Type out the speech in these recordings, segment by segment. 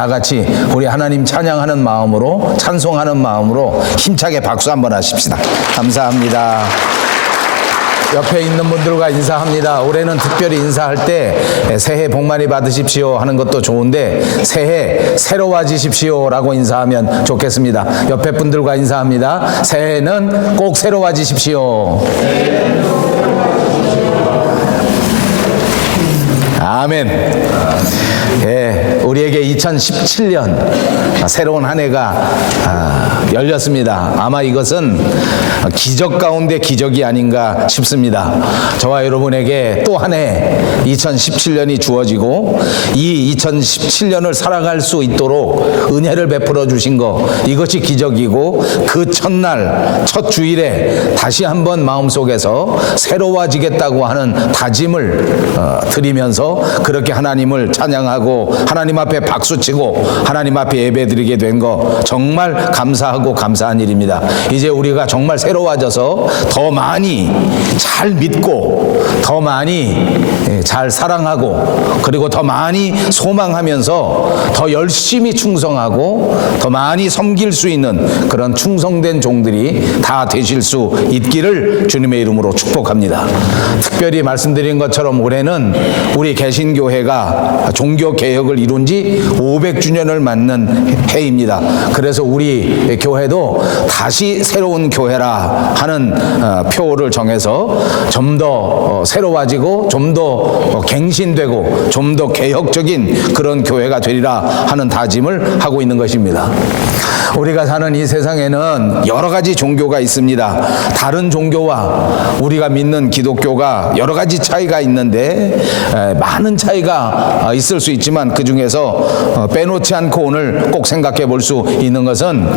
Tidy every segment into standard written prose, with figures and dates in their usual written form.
다 같이 우리 하나님 찬양하는 마음으로, 찬송하는 마음으로 힘차게 박수 한번 하십시다. 감사합니다. 옆에 있는 분들과 인사합니다. 올해는 특별히 인사할 때 새해 복 많이 받으십시오 하는 것도 좋은데 새해 새로워지십시오 라고 인사하면 좋겠습니다. 옆에 분들과 인사합니다. 새해는 꼭 새로워지십시오. 아멘. 예, 우리에게 2017년 새로운 한 해가 열렸습니다. 아마 이것은 기적 가운데 기적이 아닌가 싶습니다. 저와 여러분에게 또 한 해 2017년이 주어지고 이 2017년을 살아갈 수 있도록 은혜를 베풀어 주신 것, 이것이 기적이고, 그 첫날 첫 주일에 다시 한번 마음속에서 새로워지겠다고 하는 다짐을 드리면서 그렇게 하나님을 찬양하고 하나님 앞에 박수치고 하나님 앞에 예배드리게 된 거 정말 감사하고 감사한 일입니다. 이제 우리가 정말 새로워져서 더 많이 잘 믿고, 더 많이 잘 사랑하고, 그리고 더 많이 소망하면서 더 열심히 충성하고 더 많이 섬길 수 있는 그런 충성된 종들이 다 되실 수 있기를 주님의 이름으로 축복합니다. 특별히 말씀드린 것처럼 올해는 우리 개신교회가 종교개혁을 이룬 지 500주년을 맞는 해입니다. 그래서 우리 교회도 다시 새로운 교회라 하는 표를 정해서 좀 더 새로워지고, 좀 더 갱신되고, 좀 더 개혁적인 그런 교회가 되리라 하는 다짐을 하고 있는 것입니다. 우리가 사는 이 세상에는 여러 가지 종교가 있습니다. 다른 종교와 우리가 믿는 기독교가 여러 가지 차이가 있는데, 많은 차이가 있을 수 있지만 그 중에서 빼놓지 않고 오늘 꼭 생각해 볼 수 있는 것은,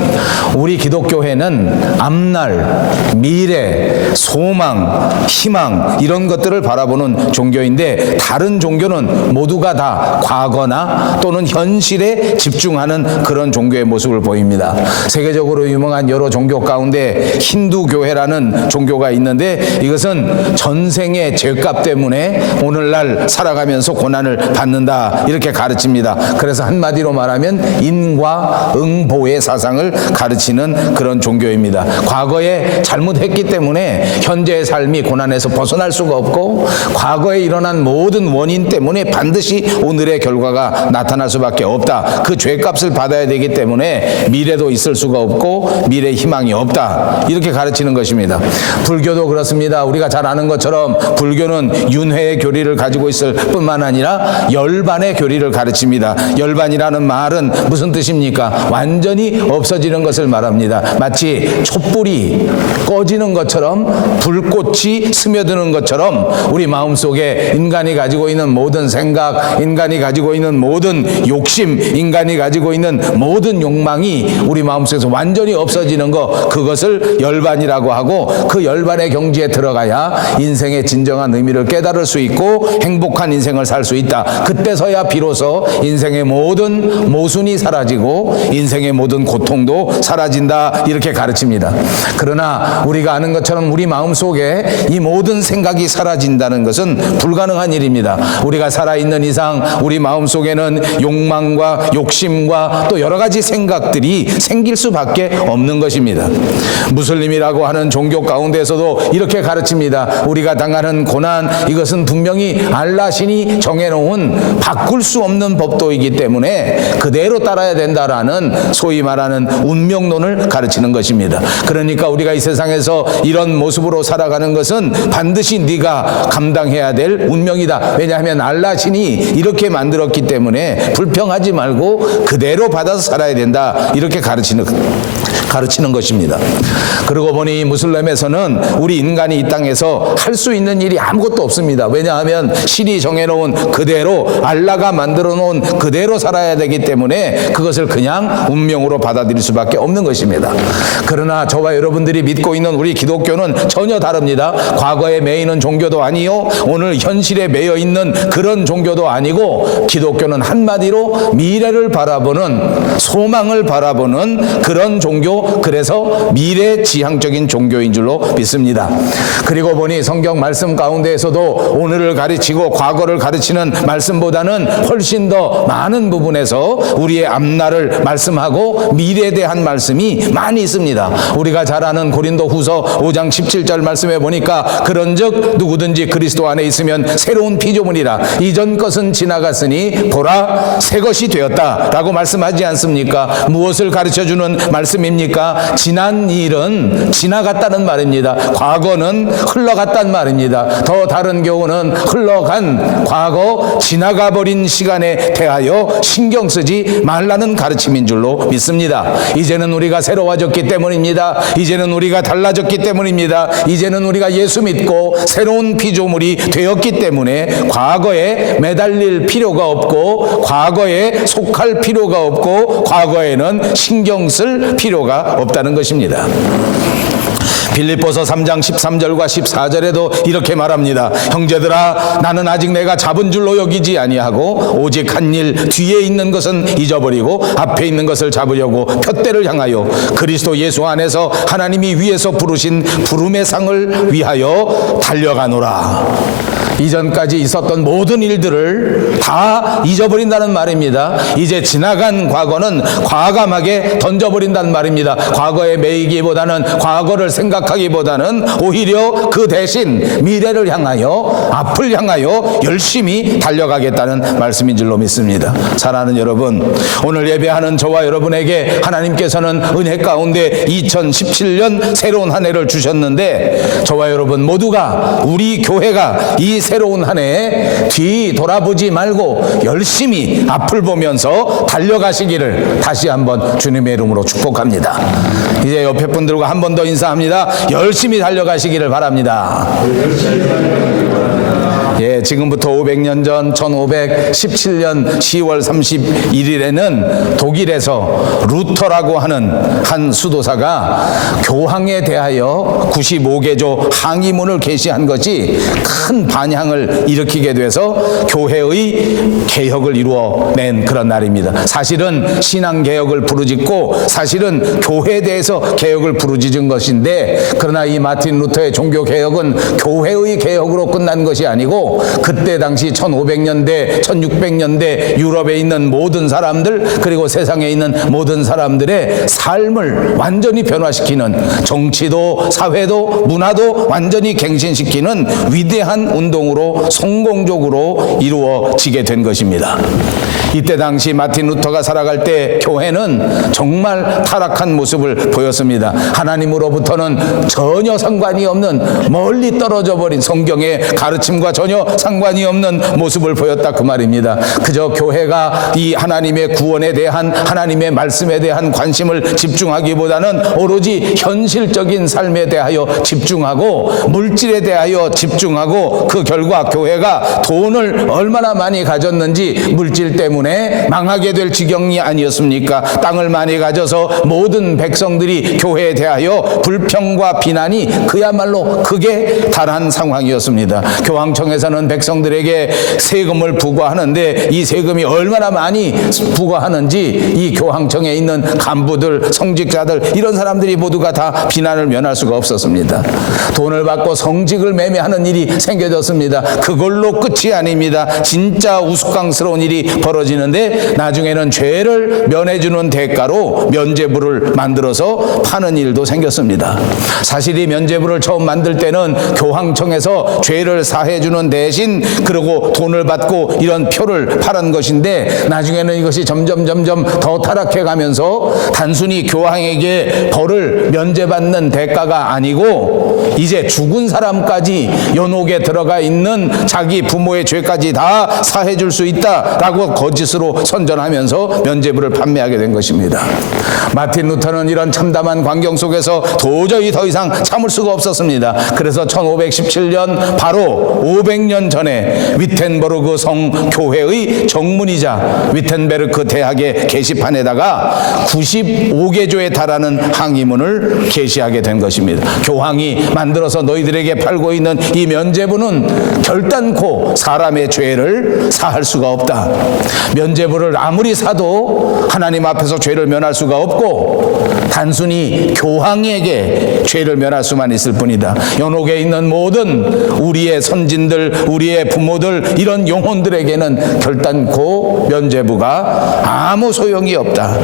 우리 기독교회는 앞날, 미래, 소망, 희망 이런 것들을 바라보는 종교인데, 다른 종교는 모두가 다 과거나 또는 현실에 집중하는 그런 종교의 모습을 보입니다. 세계적으로 유명한 여러 종교 가운데 힌두교회라는 종교가 있는데, 이것은 전생의 죄값 때문에 오늘날 살아가면서 고난을 받는다 이렇게 가르칩니다. 그래서 한마디로 말하면 인과응보의 사상을 가르치는 그런 종교입니다. 과거에 잘못했기 때문에 현재의 삶이 고난에서 벗어날 수가 없고, 과거에 일어난 모든 원인 때문에 반드시 오늘의 결과가 나타날 수밖에 없다. 그 죄값을 받아야 되기 때문에 미래도 있을 수가 없고 미래 희망이 없다 이렇게 가르치는 것입니다. 불교도 그렇습니다. 우리가 잘 아는 것처럼 불교는 윤회의 교리를 가지고 있을 뿐만 아니라 열반의 교리를 가르칩니다. 열반이라는 말은 무슨 뜻입니까? 완전히 없어지는 것을 말합니다. 마치 촛불이 꺼지는 것처럼, 불꽃이 스며드는 것처럼 우리 마음속에 인간이 가지고 있는 모든 생각, 인간이 가지고 있는 모든 욕심, 인간이 가지고 있는 모든 욕망이 우리 마음속에서 완전히 없어지는 것, 그것을 열반이라고 하고, 그 열반의 경지에 들어가야 인생의 진정한 의미를 깨달을 수 있고 행복한 인생을 살 수 있다. 그때서야 비로소 인생의 모든 모순이 사라지고 인생의 모든 고통도 사라진다 이렇게 가르칩니다. 그러나 우리가 아는 것처럼 우리 마음속에 이 모든 생각이 사라진다는 것은 불가능한 일입니다. 우리가 살아있는 이상 우리 마음속에는 욕망과 욕심과 또 여러 가지 생각들이 생길 수밖에 없는 것입니다. 무슬림이라고 하는 종교 가운데서도 이렇게 가르칩니다. 우리가 당하는 고난, 이것은 분명히 알라 신이 정해놓은 바꿀 수 없는 법도이기 때문에 그대로 따라야 된다라는 소위 말하는 운명론을 가르치는 것입니다. 그러니까 우리가 이 세상에서 이런 모습으로 살아가는 것은 반드시 네가 감당해야 될 운명이다. 왜냐하면 알라 신이 이렇게 만들었기 때문에 불평하지 말고 그대로 받아서 살아야 된다 이렇게 가르치는 것입니다. 그러고 보니 무슬림에서는 우리 인간이 이 땅에서 할 수 있는 일이 아무것도 없습니다. 왜냐하면 신이 정해놓은 그대로, 알라가 만들어 놓은 그대로 살아야 되기 때문에 그것을 그냥 운명으로 받아들일 수밖에 없는 것입니다. 그러나 저와 여러분들이 믿고 있는 우리 기독교는 전혀 다릅니다. 과거에 매이는 종교도 아니요, 오늘 현실에 매여 있는 그런 종교도 아니고, 기독교는 한마디로 미래를 바라보는, 소망을 바라보는 그런 종교, 그래서 미래지향적인 종교인 줄로 믿습니다. 그리고 보니 성경 말씀 가운데에서도 오늘을 가르치고 과거를 가르치는 말씀보다는 훨씬 더 많은 부분에서 우리의 앞날을 말씀하고 미래에 대한 말씀이 많이 있습니다. 우리가 잘 아는 고린도 후서 5장 17절 말씀에 보니까 그런즉 누구든지 그리스도 안에 있으면 새로운 피조물이라 이전 것은 지나갔으니 보라 새 것이 되었다라고 말씀하지 않습니까? 무엇을 가르쳐주는 말씀입니까? 지난 일은 지나갔다는 말입니다. 과거는 흘러갔단 말입니다. 더 다른 경우는 흘러간 과거 지나가버린 시간에 대하여 신경 쓰지 말라는 가르침인 줄로 믿습니다. 이제는 우리가 새로워졌기 때문입니다. 이제는 우리가 달라졌기 때문입니다. 이제는 우리가 예수 믿고 새로운 피조물이 되었기 때문에 과거에 매달릴 필요가 없고 과거에 속할 필요가 없고 과거에는 신경 쓸 필요가 없다는 것입니다. 빌립보서 3장 13절과 14절에도 이렇게 말합니다. 형제들아 나는 아직 내가 잡은 줄로 여기지 아니하고 오직 한 일 뒤에 있는 것은 잊어버리고 앞에 있는 것을 잡으려고 푯대를 향하여 그리스도 예수 안에서 하나님이 위에서 부르신 부름의 상을 위하여 달려가노라. 이전까지 있었던 모든 일들을 다 잊어버린다는 말입니다. 이제 지나간 과거는 과감하게 던져버린다는 말입니다. 과거에 매이기보다는 과거를 생각하기보다는 오히려 그 대신 미래를 향하여 앞을 향하여 열심히 달려가겠다는 말씀인 줄로 믿습니다. 사랑하는 여러분, 오늘 예배하는 저와 여러분에게 하나님께서는 은혜 가운데 2017년 새로운 한 해를 주셨는데 저와 여러분 모두가 우리 교회가 이 새로운 한 해에 뒤 돌아보지 말고 열심히 앞을 보면서 달려가시기를 다시 한번 주님의 이름으로 축복합니다. 이제 옆에 분들과 한 번 더 인사합니다. 열심히 달려가시기를 바랍니다. 예, 지금부터 500년 전 1517년 10월 31일에는 독일에서 루터라고 하는 한 수도사가 교황에 대하여 95개조 항의문을 게시한 것이 큰 반향을 일으키게 돼서 교회의 개혁을 이루어낸 그런 날입니다. 사실은 신앙개혁을 부르짖고 사실은 교회에 대해서 개혁을 부르짖은 것인데 그러나 이 마틴 루터의 종교개혁은 교회의 개혁으로 끝난 것이 아니고 그때 당시 1500년대 1600년대 유럽에 있는 모든 사람들 그리고 세상에 있는 모든 사람들의 삶을 완전히 변화시키는 정치도 사회도 문화도 완전히 갱신시키는 위대한 운동으로 성공적으로 이루어지게 된 것입니다. 이때 당시 마틴 루터가 살아갈 때 교회는 정말 타락한 모습을 보였습니다. 하나님으로부터는 전혀 상관이 없는 멀리 떨어져 버린 성경의 가르침과 전혀 상관이 없는 모습을 보였다 그 말입니다. 그저 교회가 이 하나님의 구원에 대한 하나님의 말씀에 대한 관심을 집중하기보다는 오로지 현실적인 삶에 대하여 집중하고 물질에 대하여 집중하고 그 결과 교회가 돈을 얼마나 많이 가졌는지 물질 때문에 망하게 될 지경이 아니었습니까? 땅을 많이 가져서 모든 백성들이 교회에 대하여 불평과 비난이 그야말로 극에 달한 상황이었습니다. 교황청에서는 백성들에게 세금을 부과하는데 이 세금이 얼마나 많이 부과하는지 이 교황청에 있는 간부들, 성직자들 이런 사람들이 모두가 다 비난을 면할 수가 없었습니다. 돈을 받고 성직을 매매하는 일이 생겨졌습니다. 그걸로 끝이 아닙니다. 진짜 우스꽝스러운 일이 벌어지는데 나중에는 죄를 면해주는 대가로 면죄부를 만들어서 파는 일도 생겼습니다. 사실 이 면죄부를 처음 만들 때는 교황청에서 죄를 사해주는 대신 그러고 돈을 받고 이런 표를 팔은 것인데 나중에는 이것이 점점 더 타락해 가면서 단순히 교황에게 벌을 면제받는 대가가 아니고 이제 죽은 사람까지 연옥에 들어가 있는 자기 부모의 죄까지 다 사해줄 수 있다라고 거짓으로 선전하면서 면죄부를 판매하게 된 것입니다. 마틴 루터는 이런 참담한 광경 속에서 도저히 더 이상 참을 수가 없었습니다. 그래서 1517년 바로 500년 전에 위텐버르크 성교회의 정문이자 위텐베르크 대학의 게시판에다가 95개조에 달하는 항의문을 게시하게 된 것입니다. 교황이 만들어서 너희들에게 팔고 있는 이 면죄부는 결단코 사람의 죄를 사할 수가 없다. 면죄부를 아무리 사도 하나님 앞에서 죄를 면할 수가 없고 단순히 교황에게 죄를 면할 수만 있을 뿐이다. 연옥에 있는 모든 우리의 선진들, 우리의 부모들, 이런 영혼들에게는 결단코 면죄부가 아무 소용이 없다.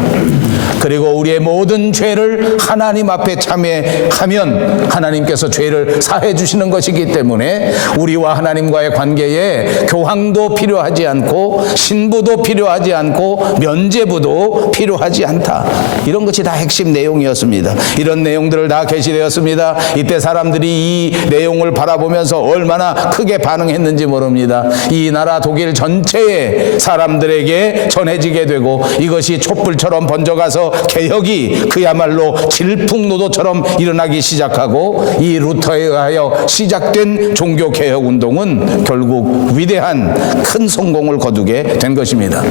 그리고 우리의 모든 죄를 하나님 앞에 참회하면 하나님께서 죄를 사해 주시는 것이기 때문에 우리와 하나님과의 관계에 교황도 필요하지 않고 신부도 필요하지 않고 면죄부도 필요하지 않다. 이런 것이 다 핵심 내용이었습니다. 이런 내용들을 다 게시되었습니다. 이때 사람들이 이 내용을 바라보면서 얼마나 크게 반응했는지 모릅니다. 이 나라 독일 전체의 사람들에게 전해지게 되고 이것이 촛불처럼 번져가서 개혁이 그야말로 질풍노도처럼 일어나기 시작하고 이 루터에 의하여 시작된 종교개혁운동은 결국 위대한 큰 성공을 거두게 된 것입니다.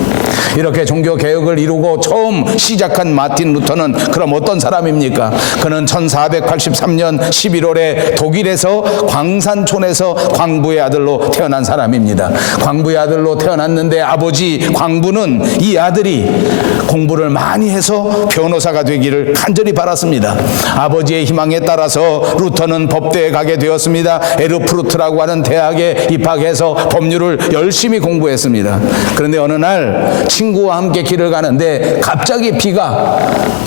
이렇게 종교개혁을 이루고 처음 시작한 마틴 루터는 그럼 어떤 사람입니까? 그는 1483년 11월에 독일에서 광산촌에서 광부의 아들로 태어난 사람입니다. 광부의 아들로 태어났는데 아버지 광부는 이 아들이 공부를 많이 해서 변호사가 되기를 간절히 바랐습니다. 아버지의 희망에 따라서 루터는 법대에 가게 되었습니다. 에르푸르트라고 하는 대학에 입학해서 법률을 열심히 공부했습니다. 그런데 어느 날 친구와 함께 길을 가는데 갑자기 비가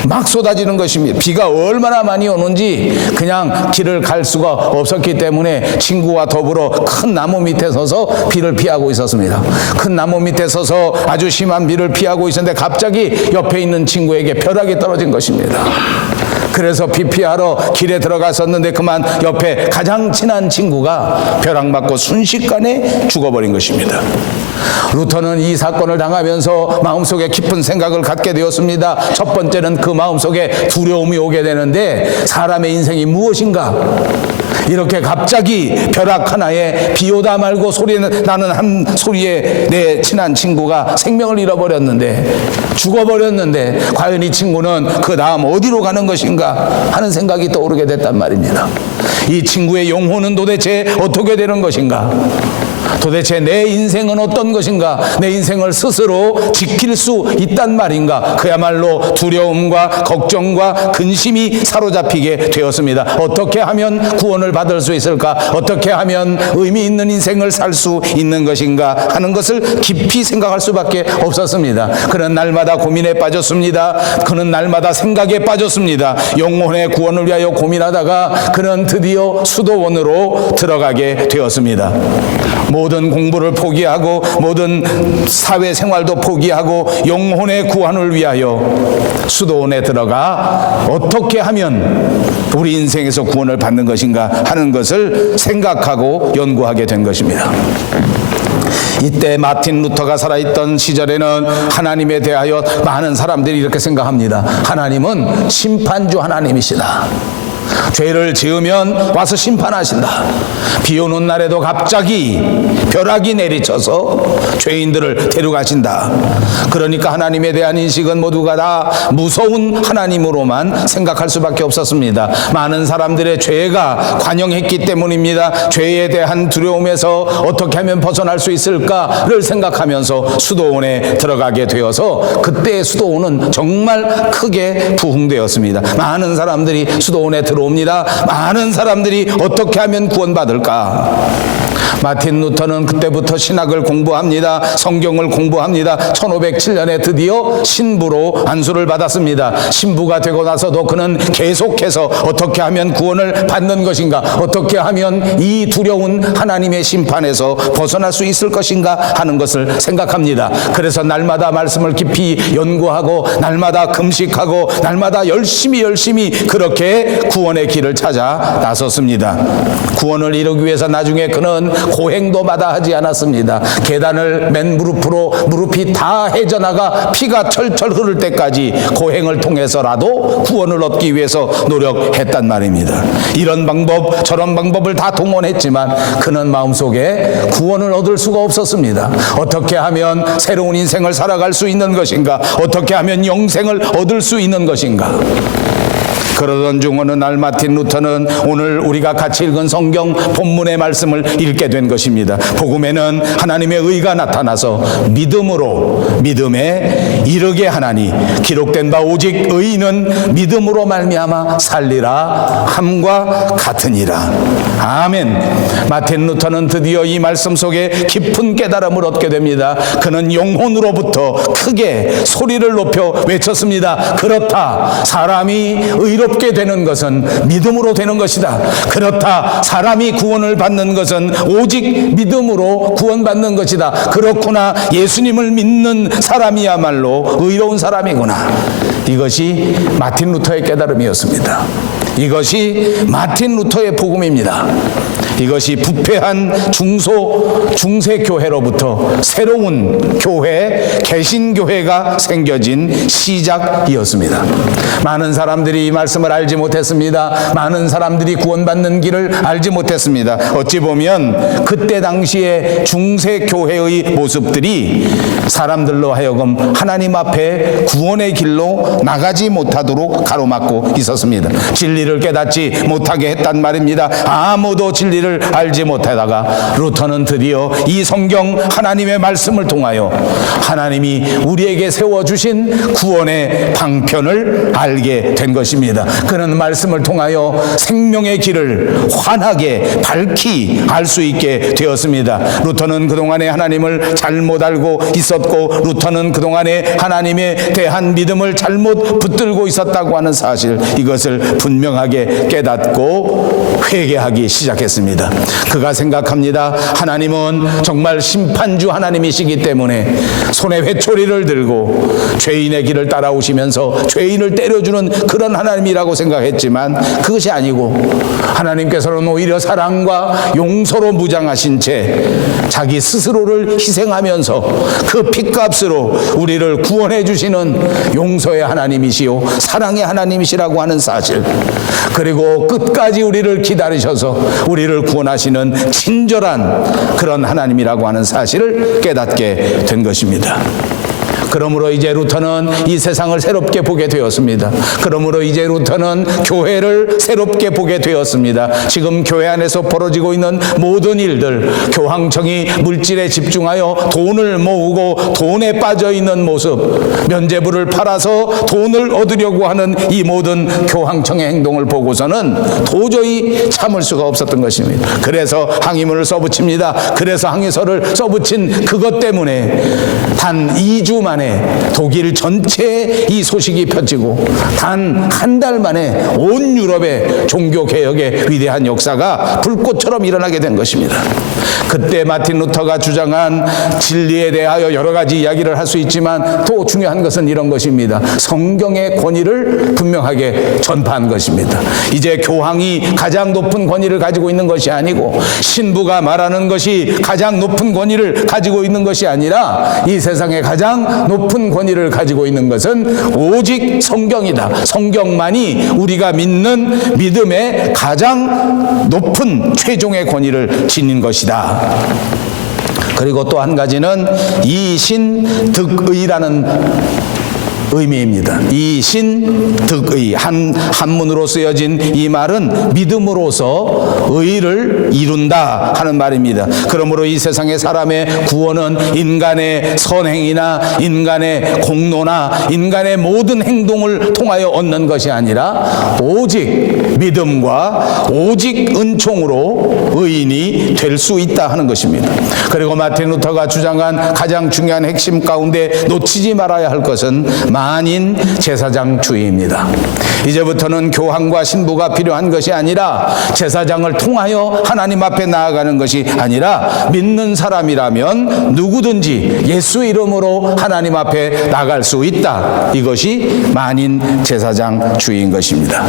막 쏟아지는 것입니다. 비가 얼마나 많이 오는지 그냥 길을 갈 수가 없었기 때문에 친구와 더불어 큰 나무 밑에 서서 비를 피하고 있었습니다. 큰 나무 밑에 서서 아주 심한 비를 피하고 있었는데 갑자기 옆에 있는 친구에게 벼락이 떨어진 것입니다. 그래서 비 피하러 길에 들어갔었는데 그만 옆에 가장 친한 친구가 벼락 맞고 순식간에 죽어버린 것입니다. 루터는 이 사건을 당하면서 마음속에 깊은 생각을 갖게 되었습니다. 첫 번째는 그 마음속에 두려움이 오게 되는데 사람의 인생이 무엇인가? 이렇게 갑자기 벼락 하나에 비 오다 말고 소리 나는 한 소리에 내 친한 친구가 생명을 잃어버렸는데 죽어버렸는데 과연 이 친구는 그 다음 어디로 가는 것인가 하는 생각이 떠오르게 됐단 말입니다. 이 친구의 영혼은 도대체 어떻게 되는 것인가? 도대체 내 인생은 어떤 것인가? 내 인생을 스스로 지킬 수 있단 말인가? 그야말로 두려움과 걱정과 근심이 사로잡히게 되었습니다. 어떻게 하면 구원을 받을 수 있을까? 어떻게 하면 의미 있는 인생을 살 수 있는 것인가? 하는 것을 깊이 생각할 수밖에 없었습니다. 그는 날마다 고민에 빠졌습니다. 그는 날마다 생각에 빠졌습니다. 영혼의 구원을 위하여 고민하다가 그는 드디어 수도원으로 들어가게 되었습니다. 모든 공부를 포기하고 모든 사회생활도 포기하고 영혼의 구원을 위하여 수도원에 들어가 어떻게 하면 우리 인생에서 구원을 받는 것인가 하는 것을 생각하고 연구하게 된 것입니다. 이때 마틴 루터가 살아있던 시절에는 하나님에 대하여 많은 사람들이 이렇게 생각합니다. 하나님은 심판주 하나님이시다. 죄를 지으면 와서 심판하신다. 비 오는 날에도 갑자기 벼락이 내리쳐서 죄인들을 데려가신다. 그러니까 하나님에 대한 인식은 모두가 다 무서운 하나님으로만 생각할 수밖에 없었습니다. 많은 사람들의 죄가 관영했기 때문입니다. 죄에 대한 두려움에서 어떻게 하면 벗어날 수 있을까를 생각하면서 수도원에 들어가게 되어서 그때 수도원은 정말 크게 부흥되었습니다. 많은 사람들이 수도원에 들어옵니다. 많은 사람들이 어떻게 하면 구원받을까? 마틴 루터는 그때부터 신학을 공부합니다. 성경을 공부합니다. 1507년에 드디어 신부로 안수를 받았습니다. 신부가 되고 나서도 그는 계속해서 어떻게 하면 구원을 받는 것인가? 어떻게 하면 이 두려운 하나님의 심판에서 벗어날 수 있을 것인가 하는 것을 생각합니다. 그래서 날마다 말씀을 깊이 연구하고 날마다 금식하고 날마다 열심히 그렇게 구원의 길을 찾아 나섰습니다. 구원을 이루기 위해서 나중에 그는 고행도 마다하지 않았습니다. 계단을 맨 무릎으로 무릎이 다 해져나가 피가 철철 흐를 때까지 고행을 통해서라도 구원을 얻기 위해서 노력했단 말입니다. 이런 방법 저런 방법을 다 동원했지만 그는 마음속에 구원을 얻을 수가 없었습니다. 어떻게 하면 새로운 인생을 살아갈 수 있는 것인가? 어떻게 하면 영생을 얻을 수 있는 것인가? 그러던 중 어느 날 마틴 루터는 오늘 우리가 같이 읽은 성경 본문의 말씀을 읽게 된 것입니다. 복음에는 하나님의 의가 나타나서 믿음에 이르게 하나니 기록된 바 오직 의인은 믿음으로 말미암아 살리라 함과 같으니라. 아멘. 마틴 루터는 드디어 이 말씀 속에 깊은 깨달음을 얻게 됩니다. 그는 영혼으로부터 크게 소리를 높여 외쳤습니다. 그렇다. 사람이 의롭게 되는 것은 믿음으로 되는 것이다. 그렇다. 사람이 구원을 받는 것은 오직 믿음으로 구원받는 것이다. 그렇구나. 예수님을 믿는 사람이야말로 의로운 사람이구나. 이것이 마틴 루터의 깨달음이었습니다. 이것이 마틴 루터의 복음입니다. 이것이 부패한 중세 교회로부터 새로운 교회, 개신교회가 생겨진 시작이었습니다. 많은 사람들이 이 말씀을 알지 못했습니다. 많은 사람들이 구원받는 길을 알지 못했습니다. 어찌 보면 그때 당시에 중세 교회의 모습들이 사람들로 하여금 하나님 앞에 구원의 길로 나가지 못하도록 가로막고 있었습니다. 진리를 깨닫지 못하게 했단 말입니다. 아무도 진리를 알지 못하다가 루터는 드디어 이 성경 하나님의 말씀을 통하여 하나님이 우리에게 세워주신 구원의 방편을 알게 된 것입니다. 그는 말씀을 통하여 생명의 길을 환하게 밝히 알 수 있게 되었습니다. 루터는 그동안에 하나님을 잘못 알고 있었고, 루터는 그동안에 하나님에 대한 믿음을 잘못 붙들고 있었다고 하는 사실, 이것을 분명하게 깨닫고 회개하기 시작했습니다. 그가 생각합니다. 하나님은 정말 심판주 하나님이시기 때문에 손에 회초리를 들고 죄인의 길을 따라오시면서 죄인을 때려주는 그런 하나님이라고 생각했지만 그것이 아니고, 하나님께서는 오히려 사랑과 용서로 무장하신 채 자기 스스로를 희생하면서 그 핏값으로 우리를 구원해 주시는 용서의 하나님이시요 사랑의 하나님이시라고 하는 사실, 그리고 끝까지 우리를 기다리셔서 우리를 구원하시는 친절한 그런 하나님이라고 하는 사실을 깨닫게 된 것입니다. 그러므로 이제 루터는 이 세상을 새롭게 보게 되었습니다. 그러므로 이제 루터는 교회를 새롭게 보게 되었습니다. 지금 교회 안에서 벌어지고 있는 모든 일들, 교황청이 물질에 집중하여 돈을 모으고 돈에 빠져 있는 모습, 면죄부를 팔아서 돈을 얻으려고 하는 이 모든 교황청의 행동을 보고서는 도저히 참을 수가 없었던 것입니다. 그래서 항의문을 써붙입니다. 그래서 항의서를 써붙인 그것 때문에 단 2주 만에 독일 전체에 이 소식이 펴지고 단 한 달 만에 온 유럽의 종교개혁의 위대한 역사가 불꽃처럼 일어나게 된 것입니다. 그때 마틴 루터가 주장한 진리에 대하여 여러 가지 이야기를 할 수 있지만 또 중요한 것은 이런 것입니다. 성경의 권위를 분명하게 전파한 것입니다. 이제 교황이 가장 높은 권위를 가지고 있는 것이 아니고, 신부가 말하는 것이 가장 높은 권위를 가지고 있는 것이 아니라, 이 세상에 가장 높은 권위를 가지고 있는 것은 오직 성경이다. 성경만이 우리가 믿는 믿음의 가장 높은 최종의 권위를 지닌 것이다. 그리고 또 한 가지는 이신득의라는 의미입니다. 이신득의, 한문으로 쓰여진 이 말은 믿음으로서 의를 이룬다 하는 말입니다. 그러므로 이 세상의 사람의 구원은 인간의 선행이나 인간의 공로나 인간의 모든 행동을 통하여 얻는 것이 아니라 오직 믿음과 오직 은총으로 의인이 될 수 있다 하는 것입니다. 그리고 마틴 루터가 주장한 가장 중요한 핵심 가운데 놓치지 말아야 할 것은 만인 제사장주의입니다. 이제부터는 교황과 신부가 필요한 것이 아니라, 제사장을 통하여 하나님 앞에 나아가는 것이 아니라, 믿는 사람이라면 누구든지 예수 이름으로 하나님 앞에 나갈 수 있다. 이것이 만인 제사장주의인 것입니다.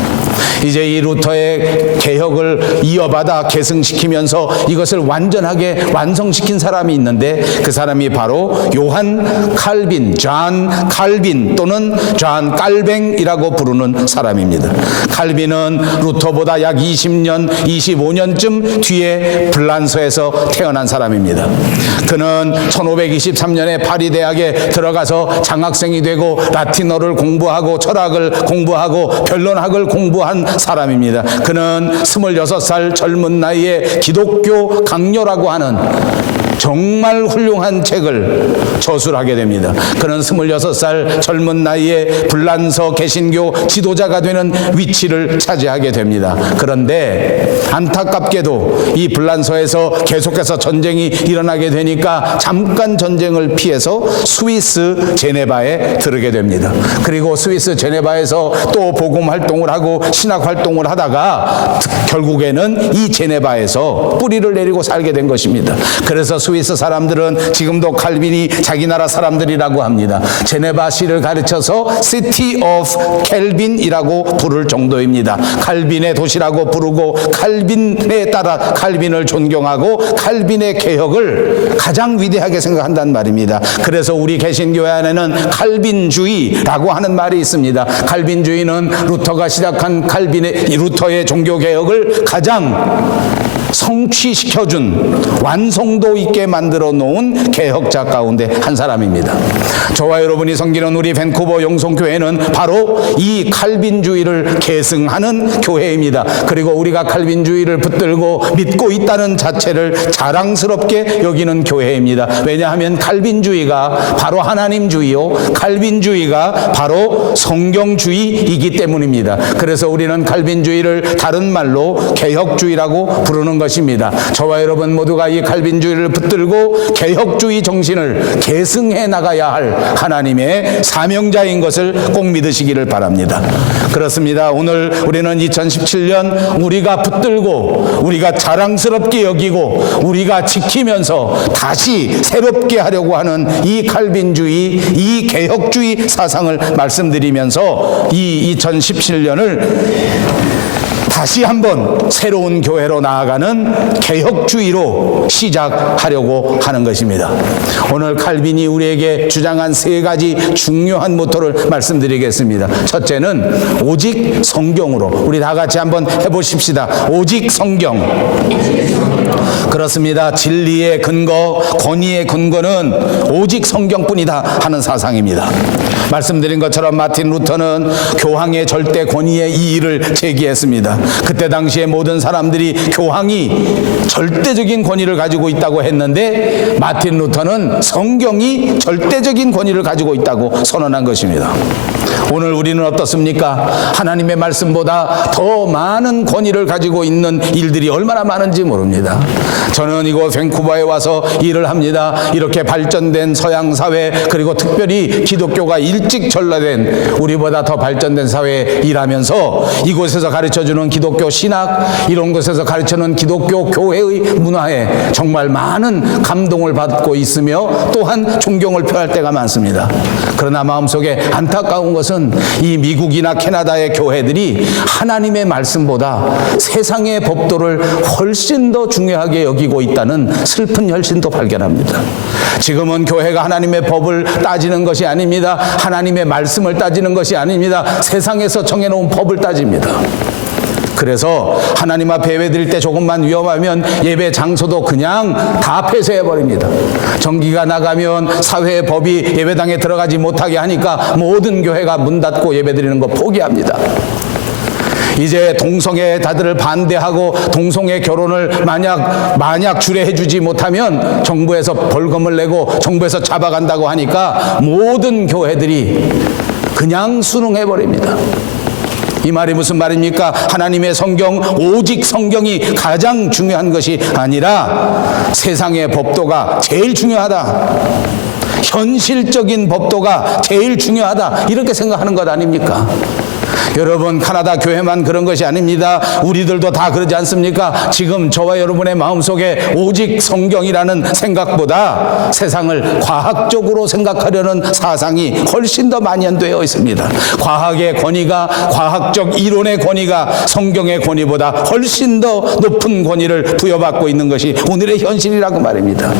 이제 이 루터의 개혁을 이어받아 계승시키면서 이것을 완전하게 완성시킨 사람이 있는데, 그 사람이 바로 요한 칼빈, 존 칼빈 또는 존 칼뱅이라고 부르는 사람입니다. 칼빈은 루터보다 약 20년, 25년쯤 뒤에 불란서에서 태어난 사람입니다. 그는 1523년에 파리 대학에 들어가서 장학생이 되고 라틴어를 공부하고 철학을 공부하고 변론학을 공부한 사람입니다. 그는 26살 젊은 나이에 기독교 강요라고 하는 정말 훌륭한 책을 저술하게 됩니다. 그는 26살 젊은 나이에 불란서 개신교 지도자가 되는 위치를 차지하게 됩니다. 그런데 안타깝게도 이 불란서에서 계속해서 전쟁이 일어나게 되니까 잠깐 전쟁을 피해서 스위스 제네바에 들어게 됩니다. 그리고 스위스 제네바에서 또 복음 활동을 하고 신학 활동을 하다가 결국에는 이 제네바에서 뿌리를 내리고 살게 된 것입니다. 그래서 스위스 사람들은 지금도 칼빈이 자기 나라 사람들이라고 합니다. 제네바시를 가르쳐서 City of Calvin이라고 부를 정도입니다. 칼빈의 도시라고 부르고 칼빈에 따라 칼빈을 존경하고 칼빈의 개혁을 가장 위대하게 생각한다는 말입니다. 그래서 우리 개신교회 안에는 칼빈주의라고 하는 말이 있습니다. 칼빈주의는 루터가 시작한 루터의 종교개혁을 가장 성취시켜준 완성도 있게 만들어 놓은 개혁자 가운데 한 사람입니다. 저와 여러분이 섬기는 우리 밴쿠버 영성교회는 바로 이 칼빈주의를 계승하는 교회입니다. 그리고 우리가 칼빈주의를 붙들고 믿고 있다는 자체를 자랑스럽게 여기는 교회입니다. 왜냐하면 칼빈주의가 바로 하나님주의요, 칼빈주의가 바로 성경주의이기 때문입니다. 그래서 우리는 칼빈주의를 다른 말로 개혁주의라고 부르는 것입니다. 저와 여러분 모두가 이 칼빈주의를 붙들고 개혁주의 정신을 계승해 나가야 할 하나님의 사명자인 것을 꼭 믿으시기를 바랍니다. 그렇습니다. 오늘 우리는 2017년 우리가 붙들고 우리가 자랑스럽게 여기고 우리가 지키면서 다시 새롭게 하려고 하는 이 칼빈주의, 이 개혁주의 사상을 말씀드리면서 이 2017년을 다시 한번 새로운 교회로 나아가는 개혁주의로 시작하려고 하는 것입니다. 오늘 칼빈이 우리에게 주장한 세 가지 중요한 모토를 말씀드리겠습니다. 첫째는 오직 성경으로. 우리 다 같이 한번 해보십시다. 오직 성경. 그렇습니다. 진리의 근거, 권위의 근거는 오직 성경뿐이다 하는 사상입니다. 말씀드린 것처럼 마틴 루터는 교황의 절대 권위의 이의를 제기했습니다. 그때 당시에 모든 사람들이 교황이 절대적인 권위를 가지고 있다고 했는데 마틴 루터는 성경이 절대적인 권위를 가지고 있다고 선언한 것입니다. 오늘 우리는 어떻습니까? 하나님의 말씀보다 더 많은 권위를 가지고 있는 일들이 얼마나 많은지 모릅니다. 저는 이곳 밴쿠버에 와서 일을 합니다. 이렇게 발전된 서양 사회, 그리고 특별히 기독교가 일찍 전라된 우리보다 더 발전된 사회에 일하면서 이곳에서 가르쳐주는 기독교 신학, 이런 곳에서 가르쳐주는 기독교 교회의 문화에 정말 많은 감동을 받고 있으며 또한 존경을 표할 때가 많습니다. 그러나 마음속에 안타까운 것은 이 미국이나 캐나다의 교회들이 하나님의 말씀보다 세상의 법도를 훨씬 더 중요하게 여기고 있다는 슬픈 현실도 발견합니다. 지금은 교회가 하나님의 법을 따지는 것이 아닙니다. 하나님의 말씀을 따지는 것이 아닙니다. 세상에서 정해놓은 법을 따집니다. 그래서 하나님 앞에 예배 드릴 때 조금만 위험하면 예배 장소도 그냥 다 폐쇄해버립니다. 전기가 나가면 사회의 법이 예배당에 들어가지 못하게 하니까 모든 교회가 문 닫고 예배 드리는 거 포기합니다. 이제 동성애 다들 반대하고 동성애 결혼을 만약 주례해 주지 못하면 정부에서 벌금을 내고 정부에서 잡아간다고 하니까 모든 교회들이 그냥 순응해버립니다. 이 말이 무슨 말입니까? 하나님의 성경, 오직 성경이 가장 중요한 것이 아니라 세상의 법도가 제일 중요하다, 현실적인 법도가 제일 중요하다, 이렇게 생각하는 것 아닙니까? 여러분, 카나다 교회만 그런 것이 아닙니다. 우리들도 다 그러지 않습니까? 지금 저와 여러분의 마음속에 오직 성경이라는 생각보다 세상을 과학적으로 생각하려는 사상이 훨씬 더 만연되어 있습니다. 과학의 권위가, 과학적 이론의 권위가 성경의 권위보다 훨씬 더 높은 권위를 부여받고 있는 것이 오늘의 현실이라고 말입니다.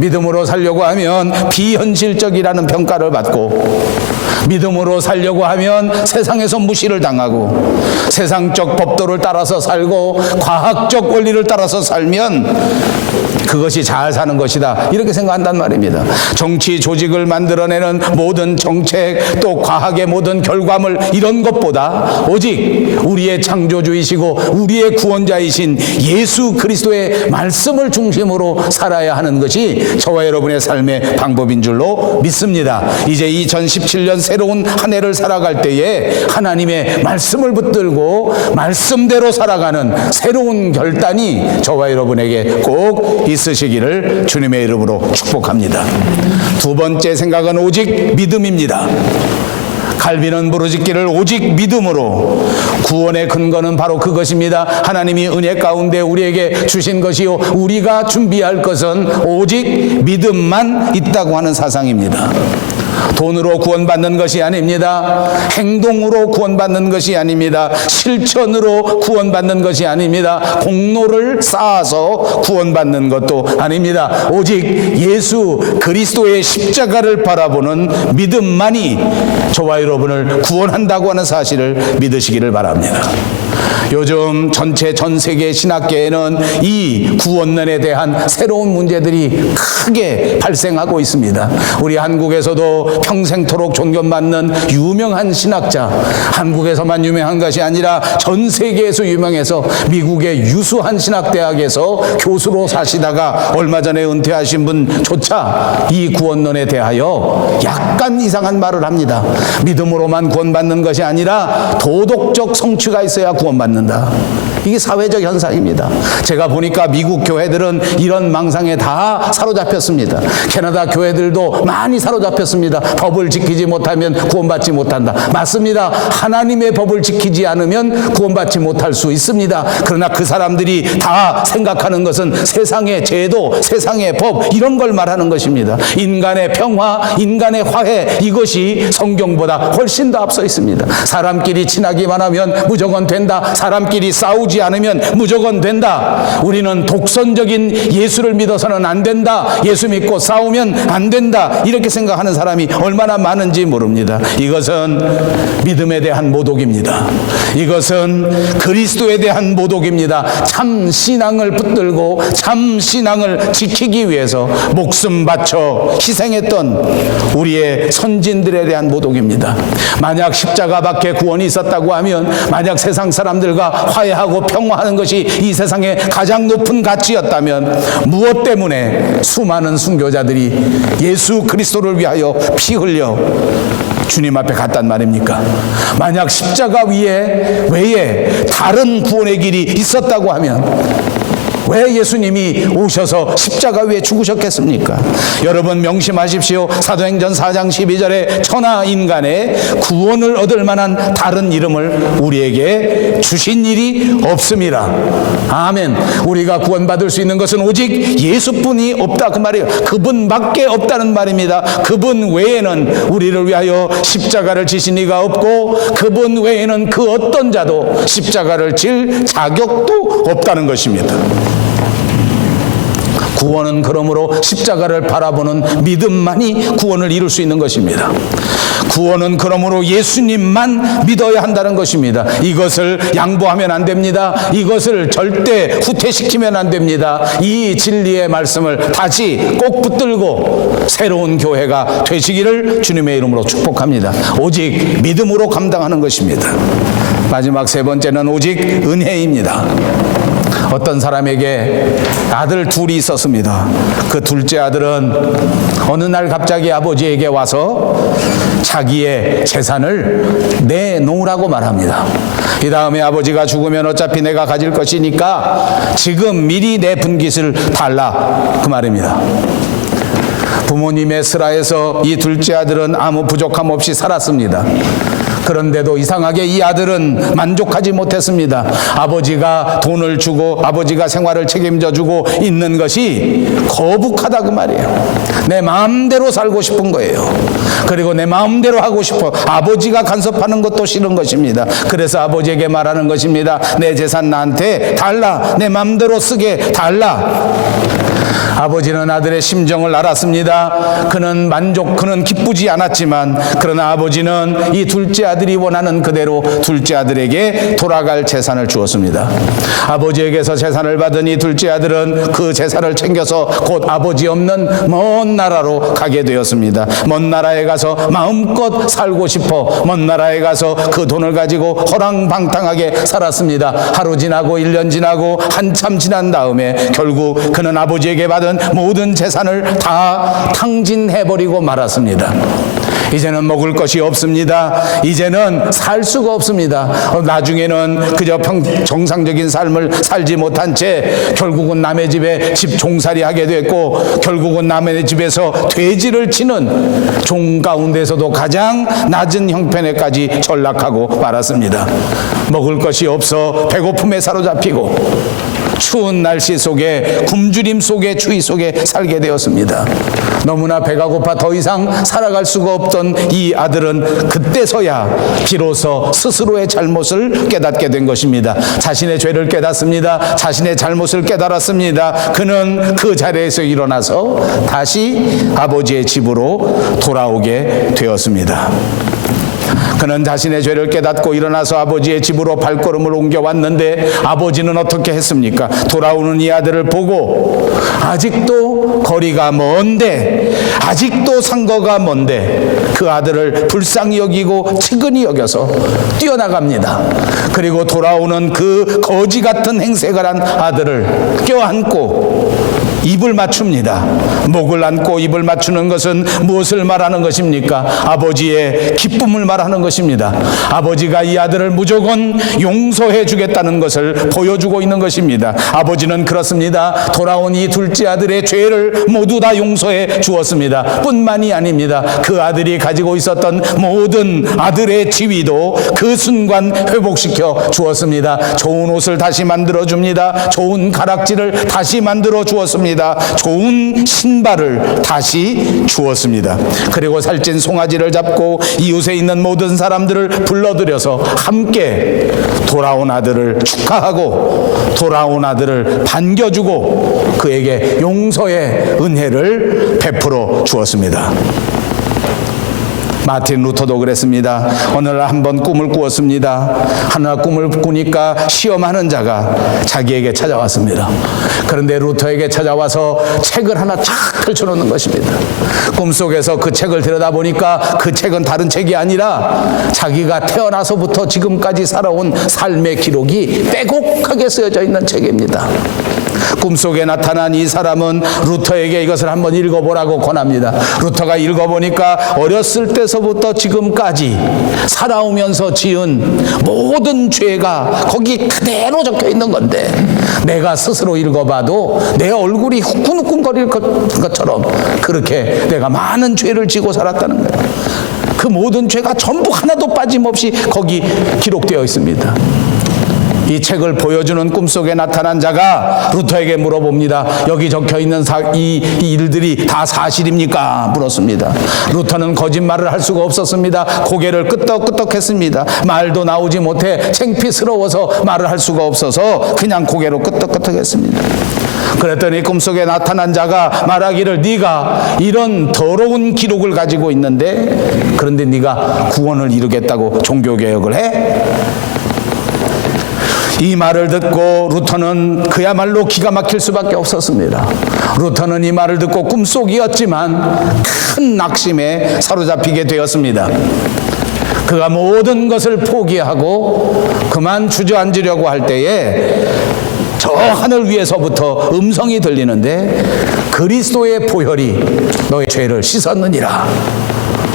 믿음으로 살려고 하면 비현실적이라는 평가를 받고, 믿음으로 살려고 하면 세상에서 무시를 당하고, 세상적 법도를 따라서 살고 과학적 원리를 따라서 살면 그것이 잘 사는 것이다, 이렇게 생각한단 말입니다. 정치 조직을 만들어내는 모든 정책, 또 과학의 모든 결과물, 이런 것보다 오직 우리의 창조주이시고 우리의 구원자이신 예수 그리스도의 말씀을 중심으로 살아야 하는 것이 저와 여러분의 삶의 방법인 줄로 믿습니다. 이제 2017년 새로운 한 해를 살아갈 때에 하나님의 말씀을 붙들고 말씀대로 살아가는 새로운 결단이 저와 여러분에게 꼭 있으시기를 주님의 이름으로 축복합니다. 두 번째 생각은 오직 믿음입니다. 갈비는 부르짖기를 오직 믿음으로. 구원의 근거는 바로 그것입니다. 하나님이 은혜 가운데 우리에게 주신 것이요, 우리가 준비할 것은 오직 믿음만 있다고 하는 사상입니다. 돈으로 구원받는 것이 아닙니다. 행동으로 구원받는 것이 아닙니다. 실천으로 구원받는 것이 아닙니다. 공로를 쌓아서 구원받는 것도 아닙니다. 오직 예수 그리스도의 십자가를 바라보는 믿음만이 저와 여러분을 구원한다고 하는 사실을 믿으시기를 바랍니다. 요즘 전 세계 신학계에는 이 구원론에 대한 새로운 문제들이 크게 발생하고 있습니다. 우리 한국에서도 평생토록 존경받는 유명한 신학자, 한국에서만 유명한 것이 아니라 전 세계에서 유명해서 미국의 유수한 신학대학에서 교수로 사시다가 얼마 전에 은퇴하신 분조차 이 구원론에 대하여 약간 이상한 말을 합니다. 믿음으로만 구원받는 것이 아니라 도덕적 성취가 있어야 구원받는다. 이게 사회적 현상입니다. 제가 보니까 미국 교회들은 이런 망상에 다 사로잡혔습니다. 캐나다 교회들도 많이 사로잡혔습니다. 법을 지키지 못하면 구원받지 못한다. 맞습니다. 하나님의 법을 지키지 않으면 구원받지 못할 수 있습니다. 그러나 그 사람들이 다 생각하는 것은 세상의 제도, 세상의 법, 이런 걸 말하는 것입니다. 인간의 평화, 인간의 화해, 이것이 성경보다 훨씬 더 앞서 있습니다. 사람끼리 친하기만 하면 무조건 된다. 사람끼리 싸우지 않으면 무조건 된다. 우리는 독선적인 예수를 믿어서는 안 된다. 예수 믿고 싸우면 안 된다. 이렇게 생각하는 사람이 얼마나 많은지 모릅니다. 이것은 믿음에 대한 모독입니다. 이것은 그리스도에 대한 모독입니다. 참 신앙을 붙들고 참 신앙을 지키기 위해서 목숨 바쳐 희생했던 우리의 선진들에 대한 모독입니다. 만약 십자가 밖에 구원이 있었다고 하면, 만약 세상 사람들과 화해하고 평화하는 것이 이 세상의 가장 높은 가치였다면, 무엇 때문에 수많은 순교자들이 예수 그리스도를 위하여 피 흘려 주님 앞에 갔단 말입니까? 만약 십자가 외에 다른 구원의 길이 있었다고 하면 왜 예수님이 오셔서 십자가 위에 죽으셨겠습니까? 여러분 명심하십시오. 사도행전 4장 12절에 천하 인간의 구원을 얻을 만한 다른 이름을 우리에게 주신 일이 없습니다. 아멘. 우리가 구원받을 수 있는 것은 오직 예수뿐이 없다, 그 말이에요. 그분밖에 없다는 말입니다. 그분 외에는 우리를 위하여 십자가를 지신 이가 없고, 그분 외에는 그 어떤 자도 십자가를 질 자격도 없다는 것입니다. 구원은 그러므로 십자가를 바라보는 믿음만이 구원을 이룰 수 있는 것입니다. 구원은 그러므로 예수님만 믿어야 한다는 것입니다. 이것을 양보하면 안 됩니다. 이것을 절대 후퇴시키면 안 됩니다. 이 진리의 말씀을 다시 꼭 붙들고 새로운 교회가 되시기를 주님의 이름으로 축복합니다. 오직 믿음으로 감당하는 것입니다. 마지막 세 번째는 오직 은혜입니다. 어떤 사람에게 아들 둘이 있었습니다. 그 둘째 아들은 어느 날 갑자기 아버지에게 와서 자기의 재산을 내놓으라고 말합니다. 이 다음에 아버지가 죽으면 어차피 내가 가질 것이니까 지금 미리 내 분깃을 달라, 그 말입니다. 부모님의 슬하에서 이 둘째 아들은 아무 부족함 없이 살았습니다. 그런데도 이상하게 이 아들은 만족하지 못했습니다. 아버지가 돈을 주고 아버지가 생활을 책임져 주고 있는 것이 거북하다, 그 말이에요. 내 마음대로 살고 싶은 거예요. 그리고 내 마음대로 하고 싶어. 아버지가 간섭하는 것도 싫은 것입니다. 그래서 아버지에게 말하는 것입니다. 내 재산 나한테 달라. 내 마음대로 쓰게 달라. 아버지는 아들의 심정을 알았습니다. 그는 기쁘지 않았지만 그러나 아버지는 이 둘째 아들이 원하는 그대로 둘째 아들에게 돌아갈 재산을 주었습니다. 아버지에게서 재산을 받은 이 둘째 아들은 그 재산을 챙겨서 곧 아버지 없는 먼 나라로 가게 되었습니다. 먼 나라에 가서 마음껏 살고 싶어 먼 나라에 가서 그 돈을 가지고 허랑방탕하게 살았습니다. 하루 지나고 1년 지나고 한참 지난 다음에 결국 그는 아버지에게 받은 모든 재산을 다 탕진해버리고 말았습니다. 이제는 먹을 것이 없습니다. 이제는 살 수가 없습니다. 나중에는 그저 정상적인 삶을 살지 못한 채 결국은 남의 집에 집 종살이 하게 됐고 결국은 남의 집에서 돼지를 치는 종 가운데서도 가장 낮은 형편에까지 전락하고 말았습니다. 먹을 것이 없어 배고픔에 사로잡히고 추운 날씨 속에 굶주림 속에 추위 속에 살게 되었습니다. 너무나 배가 고파 더 이상 살아갈 수가 없던 이 아들은 그때서야 비로소 스스로의 잘못을 깨닫게 된 것입니다. 자신의 죄를 깨닫습니다. 자신의 잘못을 깨달았습니다. 그는 그 자리에서 일어나서 다시 아버지의 집으로 돌아오게 되었습니다. 그는 자신의 죄를 깨닫고 일어나서 아버지의 집으로 발걸음을 옮겨왔는데 아버지는 어떻게 했습니까? 돌아오는 이 아들을 보고 아직도 거리가 먼데 아직도 상거가 먼데 그 아들을 불쌍히 여기고 측은히 여겨서 뛰어나갑니다. 그리고 돌아오는 그 거지 같은 행색을 한 아들을 껴안고 입을 맞춥니다. 목을 안고 입을 맞추는 것은 무엇을 말하는 것입니까? 아버지의 기쁨을 말하는 것입니다. 아버지가 이 아들을 무조건 용서해 주겠다는 것을 보여주고 있는 것입니다. 아버지는 그렇습니다. 돌아온 이 둘째 아들의 죄를 모두 다 용서해 주었습니다. 뿐만이 아닙니다. 그 아들이 가지고 있었던 모든 아들의 지위도 그 순간 회복시켜 주었습니다. 좋은 옷을 다시 만들어 줍니다. 좋은 가락지를 다시 만들어 주었습니다. 좋은 신발을 다시 주었습니다. 그리고 살찐 송아지를 잡고 이웃에 있는 모든 사람들을 불러들여서 함께 돌아온 아들을 축하하고 돌아온 아들을 반겨주고 그에게 용서의 은혜를 베풀어 주었습니다. 마틴 루터도 그랬습니다. 어느 날 한번 꿈을 꾸었습니다. 하나 꿈을 꾸니까 시험하는 자가 자기에게 찾아왔습니다. 그런데 루터에게 찾아와서 책을 하나 쫙 펼쳐놓는 것입니다. 꿈속에서 그 책을 들여다보니까 그 책은 다른 책이 아니라 자기가 태어나서부터 지금까지 살아온 삶의 기록이 빼곡하게 쓰여져 있는 책입니다. 꿈속에 나타난 이 사람은 루터에게 이것을 한번 읽어보라고 권합니다. 루터가 읽어보니까 어렸을 때서부터 지금까지 살아오면서 지은 모든 죄가 거기 그대로 적혀 있는 건데 내가 스스로 읽어봐도 내 얼굴이 후끈후끈거릴 것처럼 그렇게 내가 많은 죄를 지고 살았다는 거예요. 그 모든 죄가 전부 하나도 빠짐없이 거기 기록되어 있습니다. 이 책을 보여주는 꿈속에 나타난 자가 루터에게 물어봅니다. 여기 적혀있는 이 일들이 다 사실입니까? 물었습니다. 루터는 거짓말을 할 수가 없었습니다. 고개를 끄덕끄덕했습니다. 말도 나오지 못해 창피스러워서 말을 할 수가 없어서 그냥 고개로 끄덕끄덕했습니다. 그랬더니 꿈속에 나타난 자가 말하기를 네가 이런 더러운 기록을 가지고 있는데 그런데 네가 구원을 이루겠다고 종교개혁을 해? 이 말을 듣고 루터는 그야말로 기가 막힐 수밖에 없었습니다. 루터는 이 말을 듣고 꿈속이었지만 큰 낙심에 사로잡히게 되었습니다. 그가 모든 것을 포기하고 그만 주저앉으려고 할 때에 저 하늘 위에서부터 음성이 들리는데 그리스도의 보혈이 너의 죄를 씻었느니라.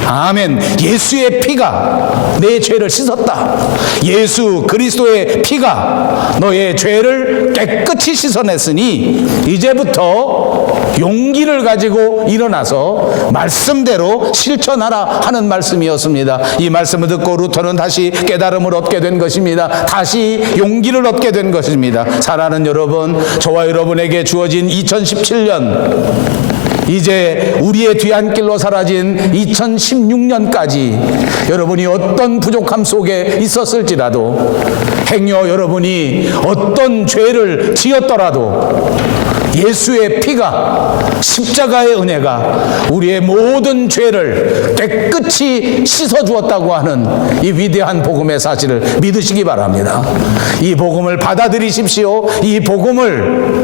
아멘. 예수의 피가 내 죄를 씻었다. 예수 그리스도의 피가 너의 죄를 깨끗이 씻어냈으니 이제부터 용기를 가지고 일어나서 말씀대로 실천하라 하는 말씀이었습니다. 이 말씀을 듣고 루터는 다시 깨달음을 얻게 된 것입니다. 다시 용기를 얻게 된 것입니다. 사랑하는 여러분, 저와 여러분에게 주어진 2017년 이제 우리의 뒤안길로 사라진 2016년까지 여러분이 어떤 부족함 속에 있었을지라도 행여 여러분이 어떤 죄를 지었더라도 예수의 피가, 십자가의 은혜가 우리의 모든 죄를 깨끗이 씻어주었다고 하는 이 위대한 복음의 사실을 믿으시기 바랍니다. 이 복음을 받아들이십시오. 이 복음을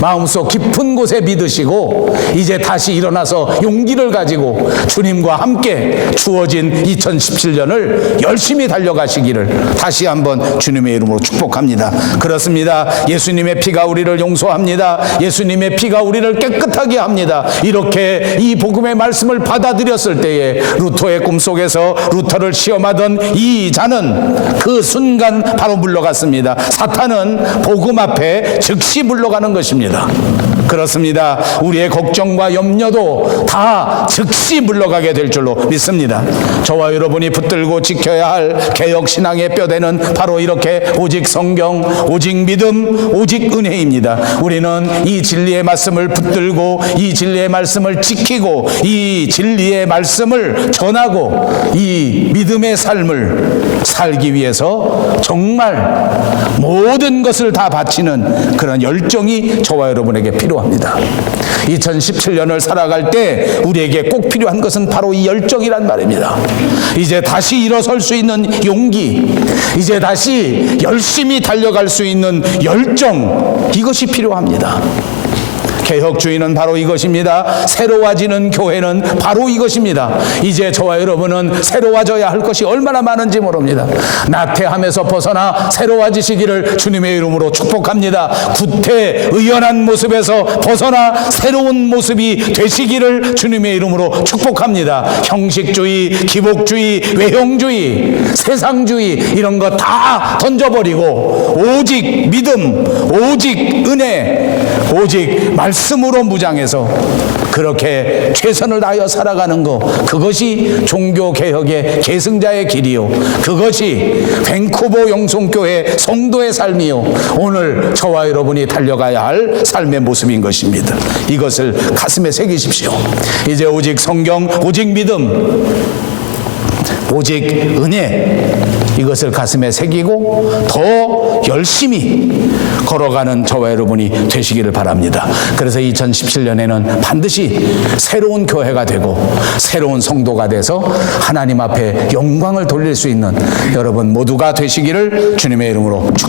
마음속 깊은 곳에 믿으시고 이제 다시 일어나서 용기를 가지고 주님과 함께 주어진 2017년을 열심히 달려가시기를 다시 한번 주님의 이름으로 축복합니다. 그렇습니다. 예수님의 피가 우리를 용서합니다. 예수님의 피가 우리를 깨끗하게 합니다. 이렇게 이 복음의 말씀을 받아들였을 때에 루터의 꿈속에서 루터를 시험하던 이 자는 그 순간 바로 물러갔습니다. 사탄은 복음 앞에 즉시 물러가는 것입니다. 그렇습니다. 우리의 걱정과 염려도 다 즉시 물러가게 될 줄로 믿습니다. 저와 여러분이 붙들고 지켜야 할 개혁신앙의 뼈대는 바로 이렇게 오직 성경, 오직 믿음, 오직 은혜입니다. 우리는 이 진리의 말씀을 붙들고 이 진리의 말씀을 지키고 이 진리의 말씀을 전하고 이 믿음의 삶을 살기 위해서 정말 모든 것을 다 바치는 그런 열정이 저와 여러분에게 필요합니다. 2017년을 살아갈 때 우리에게 꼭 필요한 것은 바로 이 열정이란 말입니다. 이제 다시 일어설 수 있는 용기, 이제 다시 열심히 달려갈 수 있는 열정, 이것이 필요합니다. 개혁주의는 바로 이것입니다. 새로워지는 교회는 바로 이것입니다. 이제 저와 여러분은 새로워져야 할 것이 얼마나 많은지 모릅니다. 나태함에서 벗어나 새로워지시기를 주님의 이름으로 축복합니다. 구태의연한 모습에서 벗어나 새로운 모습이 되시기를 주님의 이름으로 축복합니다. 형식주의, 기복주의, 외형주의, 세상주의 이런 거 다 던져버리고 오직 믿음, 오직 은혜, 오직 말씀으로 무장해서 그렇게 최선을 다하여 살아가는 것, 그것이 종교개혁의 계승자의 길이요, 그것이 밴쿠버 영송교회 성도의 삶이요, 오늘 저와 여러분이 달려가야 할 삶의 모습인 것입니다. 이것을 가슴에 새기십시오. 이제 오직 성경, 오직 믿음, 오직 은혜, 이것을 가슴에 새기고 더 열심히 걸어가는 저와 여러분이 되시기를 바랍니다. 그래서 2017년에는 반드시 새로운 교회가 되고 새로운 성도가 돼서 하나님 앞에 영광을 돌릴 수 있는 여러분 모두가 되시기를 주님의 이름으로 축복합니다.